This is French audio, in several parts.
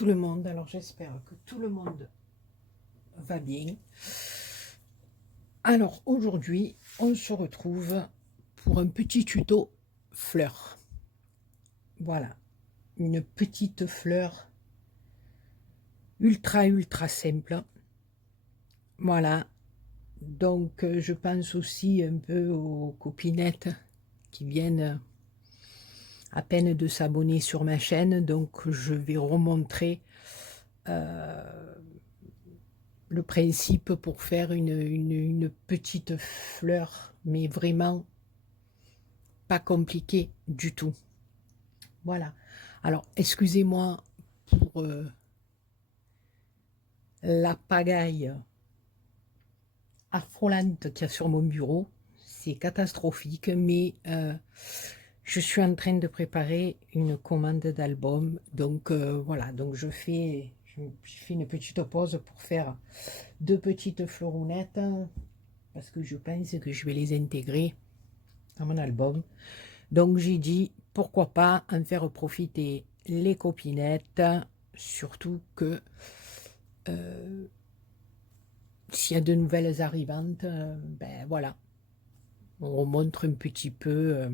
tout le monde. Alors j'espère que tout le monde va bien. Alors aujourd'hui, on se retrouve pour un petit tuto fleurs. Voilà, une petite fleur ultra simple. Voilà, donc je pense aussi un peu aux copinettes qui viennent à peine de s'abonner sur ma chaîne. Donc je vais remontrer le principe pour faire une petite fleur, mais vraiment pas compliqué du tout. Voilà. Alors, excusez-moi pour la pagaille affolante qu'il y a sur mon bureau. C'est catastrophique, mais je suis en train de préparer une commande d'album. Donc, voilà. Donc, je fais une petite pause pour faire deux petites fleuronnettes parce que je pense que je vais les intégrer à mon album. Donc j'ai dit pourquoi pas en faire profiter les copinettes, surtout que s'il y a de nouvelles arrivantes, ben voilà, on remontre un petit peu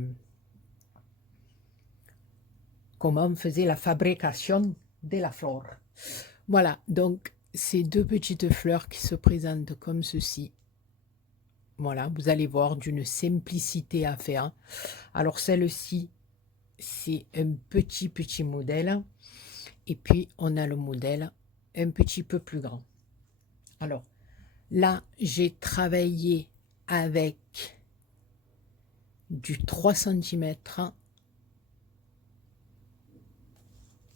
comment on faisait la fabrication de la fleur. Voilà, donc ces deux petites fleurs qui se présentent comme ceci. Voilà, vous allez voir d'une simplicité à faire. Alors celle-ci, c'est un petit modèle. Et puis, on a le modèle un petit peu plus grand. Alors, là, j'ai travaillé avec du 3 cm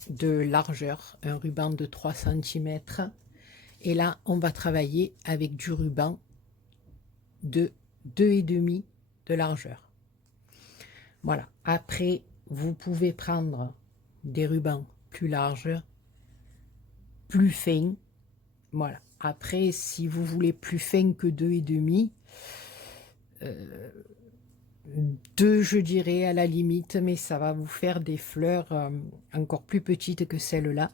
de largeur, un ruban de 3 cm. Et là, on va travailler avec du ruban de 2,5 de largeur. Voilà. Après, vous pouvez prendre des rubans plus larges, plus fins. Voilà. Après, si vous voulez plus fin que 2,5, 2, je dirais, à la limite, mais ça va vous faire des fleurs encore plus petites que celle-là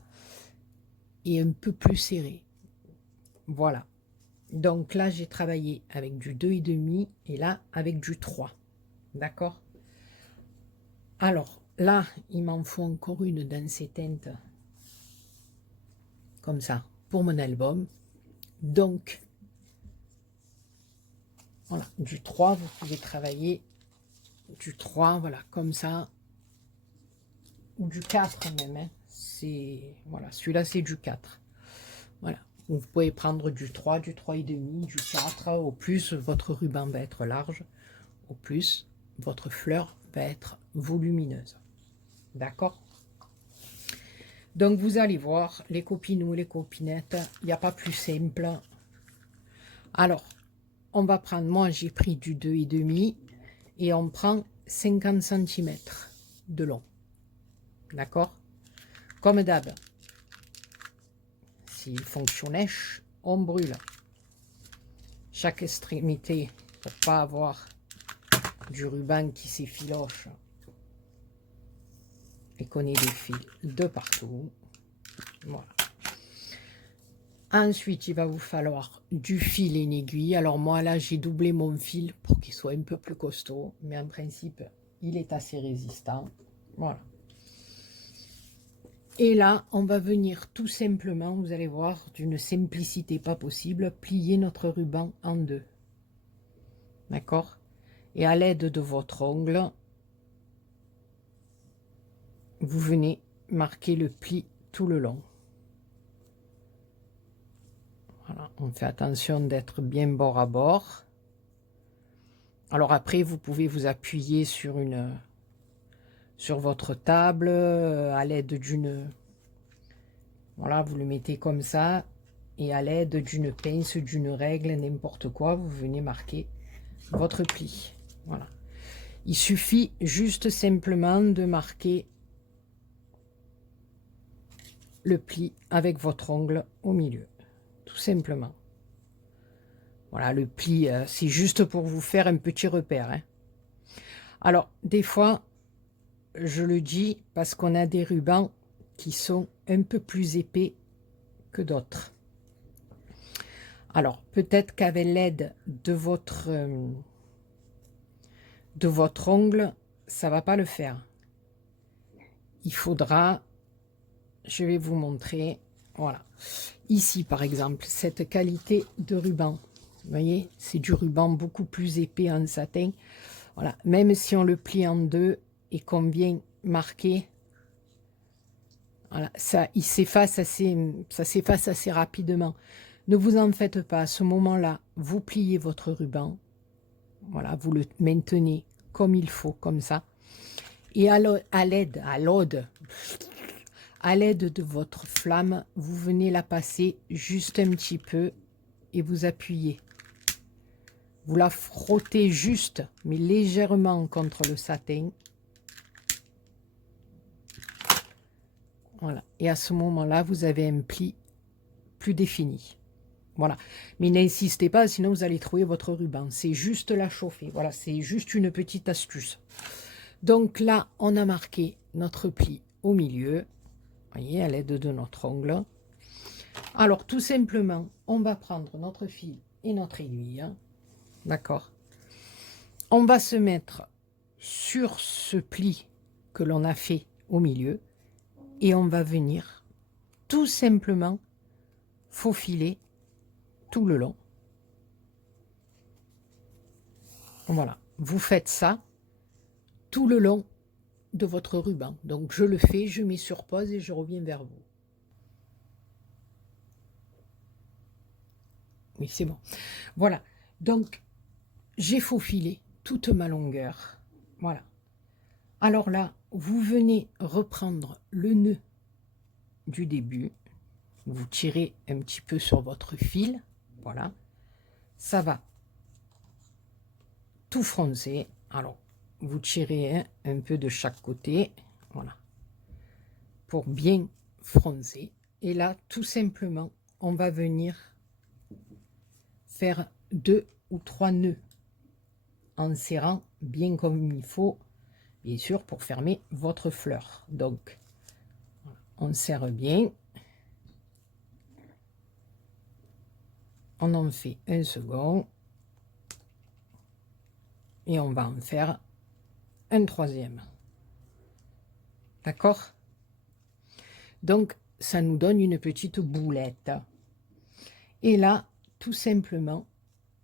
et un peu plus serrées. Voilà. Donc là, j'ai travaillé avec du 2,5 et là, avec du 3. D'accord? Alors, là, il m'en faut encore une dans ces teintes. Comme ça, pour mon album. Donc, voilà, du 3, vous pouvez travailler du 3, voilà, comme ça. Ou du 4 même, hein. Voilà, celui-là, c'est du 4. Voilà. Vous pouvez prendre du 3, du 3,5, du 4. Au plus, votre ruban va être large. Au plus, votre fleur va être volumineuse. D'accord? Donc, vous allez voir, les copinous, les copinettes, il n'y a pas plus simple. Alors, on va prendre, moi, j'ai pris du 2,5 et on prend 50 cm de long. D'accord? Comme d'hab. S'il fonctionnait, on brûle chaque extrémité pour pas avoir du ruban qui s'effiloche et qu'on ait des fils de partout. Voilà. Ensuite, il va vous falloir du fil et une aiguille. Alors moi, là, j'ai doublé mon fil pour qu'il soit un peu plus costaud. Mais en principe, il est assez résistant. Voilà. Et là, on va venir tout simplement, vous allez voir, d'une simplicité pas possible, plier notre ruban en deux. D'accord? Et à l'aide de votre ongle, vous venez marquer le pli tout le long. Voilà, on fait attention d'être bien bord à bord. Alors après, vous pouvez vous appuyer sur votre table à l'aide d'une... Voilà, vous le mettez comme ça et à l'aide d'une pince, d'une règle, n'importe quoi, vous venez marquer votre pli. Voilà. Il suffit juste simplement de marquer le pli avec votre ongle au milieu. Tout simplement. Voilà, le pli, c'est juste pour vous faire un petit repère. Hein. Alors, des fois, je le dis parce qu'on a des rubans qui sont un peu plus épais que d'autres. Alors, peut-être qu'avec l'aide de votre ongle, ça va pas le faire. Il faudra, je vais vous montrer, voilà. Ici, par exemple, cette qualité de ruban, vous voyez, c'est du ruban beaucoup plus épais en satin. Voilà, même si on le plie en deux et qu'on vient marquer, voilà, ça s'efface assez rapidement. Ne vous en faites pas, à ce moment-là, vous pliez votre ruban, voilà, vous le maintenez comme il faut, comme ça. Et à l'aide de votre flamme, vous venez la passer juste un petit peu et vous appuyez. Vous la frottez juste, mais légèrement contre le satin. Voilà. Et à ce moment-là, vous avez un pli plus défini. Voilà. Mais n'insistez pas, sinon vous allez trouver votre ruban. C'est juste la chauffer. Voilà, c'est juste une petite astuce. Donc là, on a marqué notre pli au milieu. Vous voyez, à l'aide de notre ongle. Alors, tout simplement, on va prendre notre fil et notre aiguille. D'accord? On va se mettre sur ce pli que l'on a fait au milieu et on va venir tout simplement faufiler tout le long. Voilà, vous faites ça tout le long de votre ruban. Donc je le fais, je mets sur pause et je reviens vers vous. Oui, c'est bon. Voilà, donc j'ai faufilé toute ma longueur. Voilà. Alors là, vous venez reprendre le nœud du début. Vous tirez un petit peu sur votre fil. Voilà. Ça va tout froncer. Alors, vous tirez un peu de chaque côté. Voilà. Pour bien froncer. Et là, tout simplement, on va venir faire 2 ou 3 nœuds en serrant bien comme il faut, bien sûr, pour fermer votre fleur. Donc, on serre bien. On en fait un second. Et on va en faire un troisième. D'accord? Donc, ça nous donne une petite boulette. Et là, tout simplement,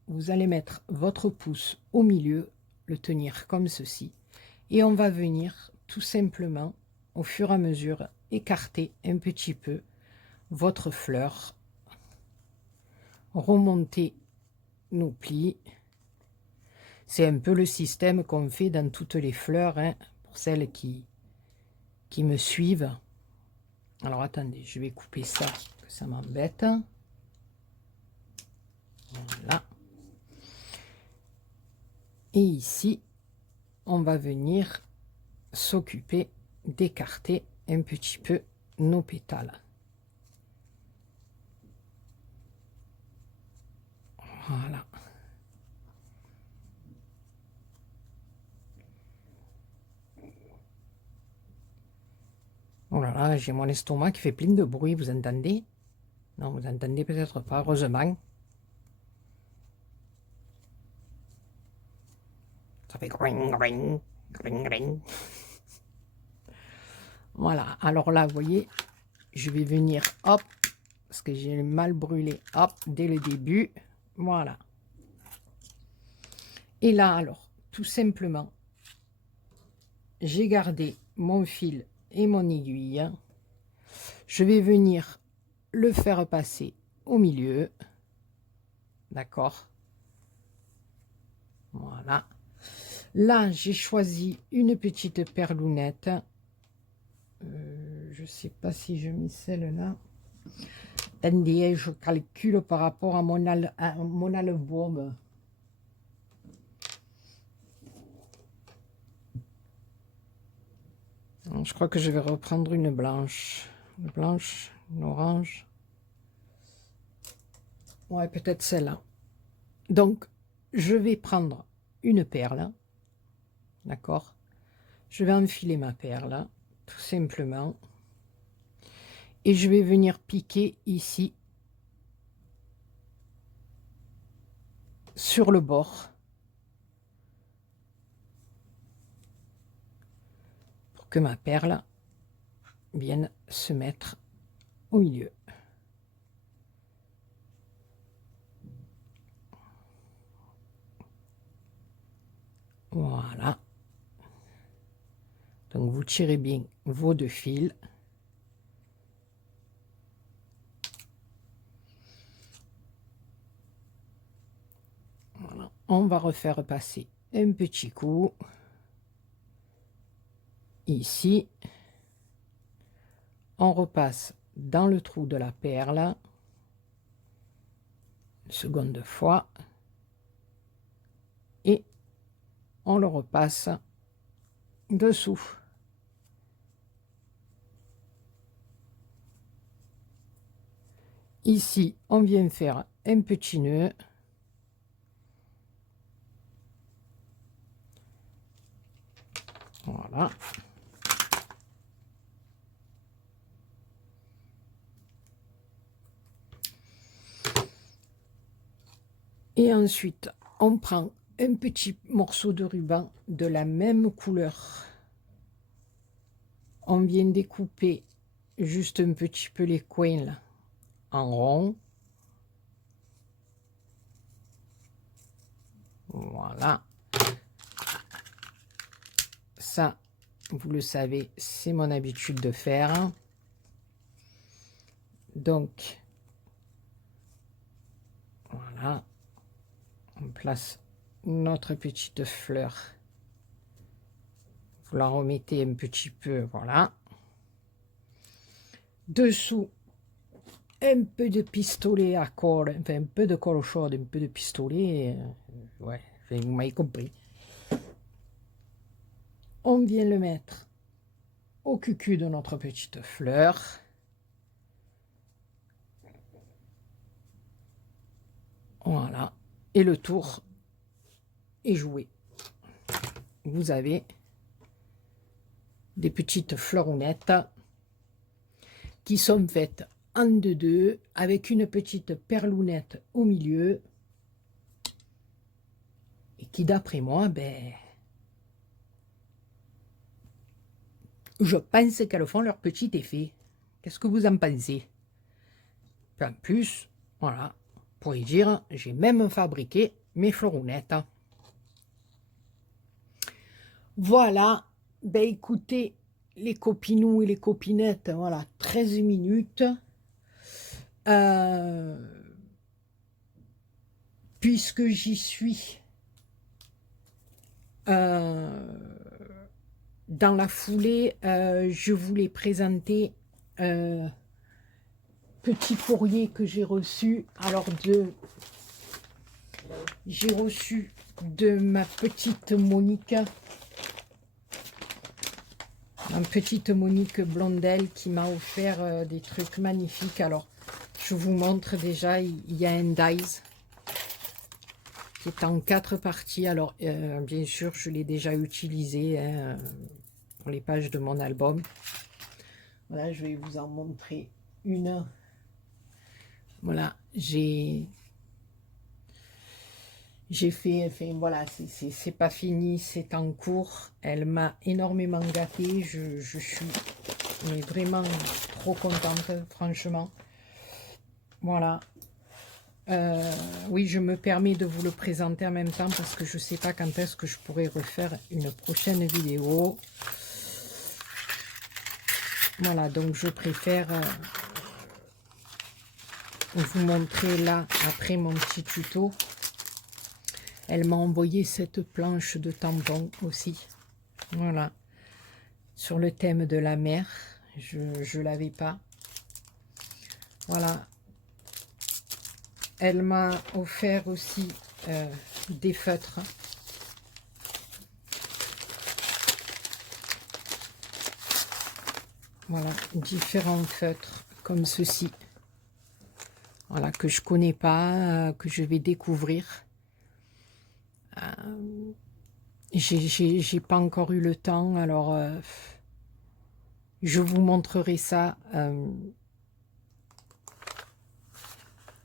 vous allez mettre votre pouce au milieu, le tenir comme ceci. Et on va venir tout simplement, au fur et à mesure, écarter un petit peu votre fleur. Remonter nos plis. C'est un peu le système qu'on fait dans toutes les fleurs, hein, pour celles qui me suivent. Alors attendez, je vais couper ça, que ça m'embête. Voilà. Et ici, on va venir s'occuper d'écarter un petit peu nos pétales. Voilà. Oh là là, j'ai mon estomac qui fait plein de bruit, vous entendez? Non, vous entendez peut-être pas, heureusement. Ça fait gring, gring, gring, gring. Voilà, alors là, vous voyez, je vais venir, hop, parce que j'ai mal brûlé, hop, dès le début, voilà. Et là, alors, tout simplement, j'ai gardé mon fil et mon aiguille. Je vais venir le faire passer au milieu. D'accord? Voilà. Là, j'ai choisi une petite perlounette. Je ne sais pas si je mets celle-là. Attendez, je calcule par rapport à mon album. Je crois que je vais reprendre une blanche. Une blanche, une orange. Ouais, peut-être celle-là. Donc, je vais prendre une perle. D'accord? Je vais enfiler ma perle, tout simplement. Et je vais venir piquer ici sur le bord pour que ma perle vienne se mettre au milieu. Voilà. Donc vous tirez bien vos 2 fils. Voilà. On va refaire passer un petit coup ici. On repasse dans le trou de la perle une seconde fois et on le repasse dessous. Ici, on vient faire un petit nœud. Voilà. Et ensuite, on prend un petit morceau de ruban de la même couleur. On vient découper juste un petit peu les coins là, en rond. Voilà. Ça, vous le savez, c'est mon habitude de faire. Donc, voilà. On place notre petite fleur. Vous la remettez un petit peu, voilà. Dessous, un peu de pistolet à colle, enfin un peu de colle chaude, un peu de pistolet. Ouais, enfin, vous m'avez compris. On vient le mettre au cucu de notre petite fleur. Voilà. Et le tour est joué. Vous avez des petites fleuronnettes qui sont faites en 2-2 avec une petite perlounette au milieu et qui d'après moi, ben, je pense qu'elles font leur petit effet. Qu'est-ce que vous en pensez? En plus, voilà, pour y dire, j'ai même fabriqué mes fleuronnettes. Voilà, ben écoutez, les copinous et les copinettes, voilà, 13 minutes. Puisque j'y suis dans la foulée, je voulais présenter petit courrier que j'ai reçu. Alors j'ai reçu de ma petite Monique, Blondel, qui m'a offert des trucs magnifiques. Alors je vous montre déjà, il y a un dies qui est en 4 parties. Alors bien sûr je l'ai déjà utilisé hein, pour les pages de mon album. Voilà, je vais vous en montrer une. Voilà, j'ai fait, enfin voilà, c'est pas fini, c'est en cours. Elle m'a énormément gâtée, je suis vraiment trop contente, franchement. Voilà. Oui, je me permets de vous le présenter en même temps parce que je sais pas quand est-ce que je pourrai refaire une prochaine vidéo. Voilà, donc je préfère vous montrer là, après mon petit tuto. Elle m'a envoyé cette planche de tampon aussi. Voilà. Sur le thème de la mer. Je ne l'avais pas. Voilà. Elle m'a offert aussi des feutres. Voilà. Différents feutres comme ceci. Voilà. Que je connais pas, que je vais découvrir. J'ai pas encore eu le temps, alors je vous montrerai ça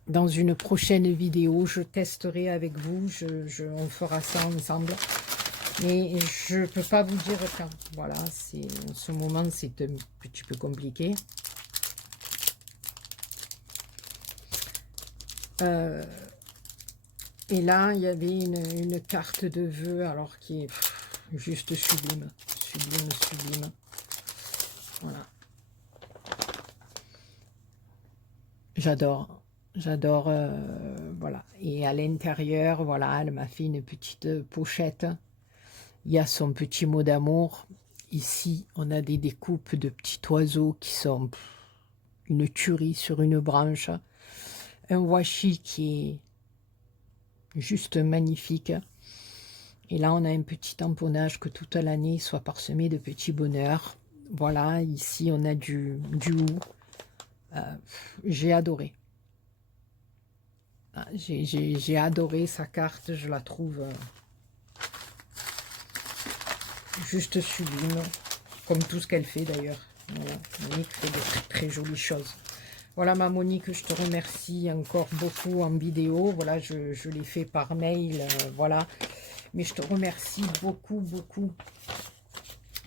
dans une prochaine vidéo. Je testerai avec vous, on fera ça ensemble. Mais je ne peux pas vous dire quand. Voilà, en ce moment, c'est un petit peu compliqué. Et là, il y avait une carte de vœux, alors qui est juste sublime. Sublime, sublime. Voilà. J'adore. J'adore. Voilà. Et à l'intérieur, voilà, elle m'a fait une petite pochette. Il y a son petit mot d'amour. Ici, on a des découpes de petits oiseaux qui sont une tuerie sur une branche. Un washi qui est juste magnifique. Et là, on a un petit tamponnage que toute l'année soit parsemé de petits bonheurs. Voilà, ici, on a du hou. J'ai adoré. J'ai adoré sa carte. Je la trouve juste sublime. Comme tout ce qu'elle fait, d'ailleurs. Voilà, Monique fait de très, très jolies choses. Voilà, ma Monique, je te remercie encore beaucoup en vidéo. Voilà, je l'ai fait par mail, voilà. Mais je te remercie beaucoup, beaucoup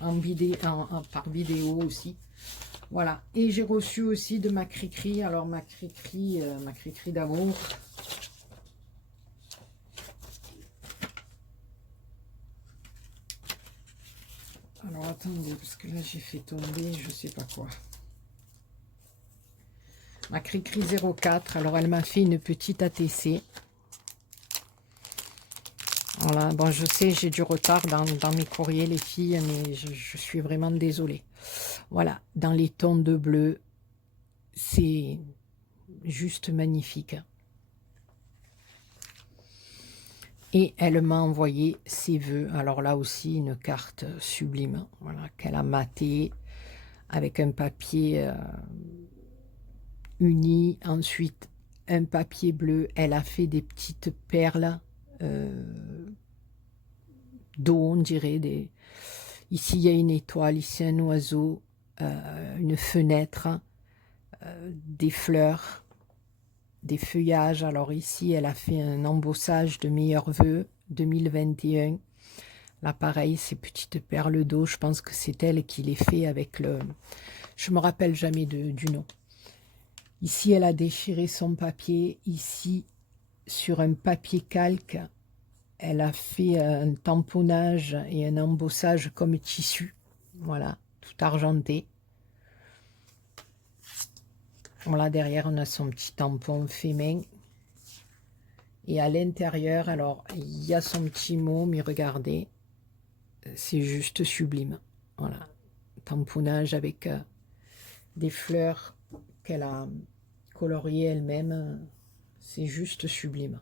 en vidéo, par vidéo aussi. Voilà. Et j'ai reçu aussi de ma Cricri. Alors, ma Cricri d'amour. Alors, attendez, parce que là, j'ai fait tomber, je sais pas quoi. Ma Cricri 04. Alors, elle m'a fait une petite ATC. Voilà, bon, je sais, j'ai du retard dans mes courriers, les filles, mais je suis vraiment désolée. Voilà, dans les tons de bleu, c'est juste magnifique. Et elle m'a envoyé ses vœux. Alors là aussi, une carte sublime, voilà, qu'elle a matée avec un papier uni. Ensuite, un papier bleu. Elle a fait des petites perles d'eau, on dirait. Ici, il y a une étoile, ici un oiseau, une fenêtre, des fleurs, des feuillages. Alors ici, elle a fait un embossage de meilleurs vœux 2021. Là, pareil, ces petites perles d'eau, je pense que c'est elle qui les fait avec le... Je me rappelle jamais du nom. Ici, elle a déchiré son papier. Ici, sur un papier calque, elle a fait un tamponnage et un embossage comme tissu. Voilà, tout argenté. Voilà, derrière, on a son petit tampon fait main. Et à l'intérieur, alors, il y a son petit mot, mais regardez, c'est juste sublime. Voilà, tamponnage avec des fleurs qu'elle a coloriées elle-même. C'est juste sublime.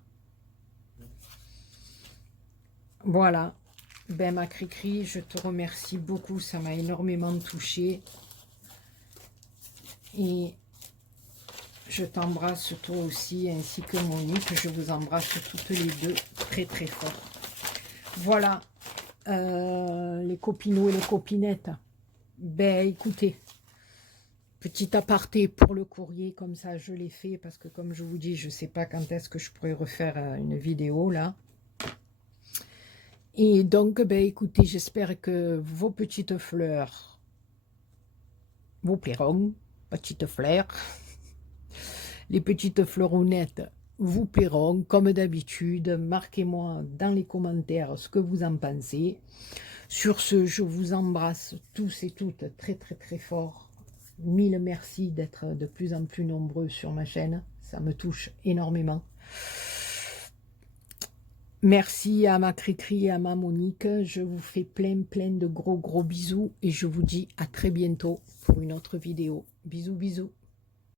Voilà, ben ma Cricri, je te remercie beaucoup, ça m'a énormément touchée. Et je t'embrasse toi aussi, ainsi que Monique. Je vous embrasse toutes les deux très très fort. Voilà, les copinots et les copinettes. Ben écoutez, petit aparté pour le courrier, comme ça je l'ai fait, parce que comme je vous dis, je ne sais pas quand est-ce que je pourrais refaire une vidéo là. Et donc, ben écoutez, j'espère que vos petites fleurs vous plairont, petites fleurs. Les petites fleuronnettes vous plairont, comme d'habitude. Marquez-moi dans les commentaires ce que vous en pensez. Sur ce, je vous embrasse tous et toutes très très très fort. Mille merci d'être de plus en plus nombreux sur ma chaîne. Ça me touche énormément. Merci à ma Cricri et à ma Monique. Je vous fais plein de gros bisous. Et je vous dis à très bientôt pour une autre vidéo. Bisous bisous.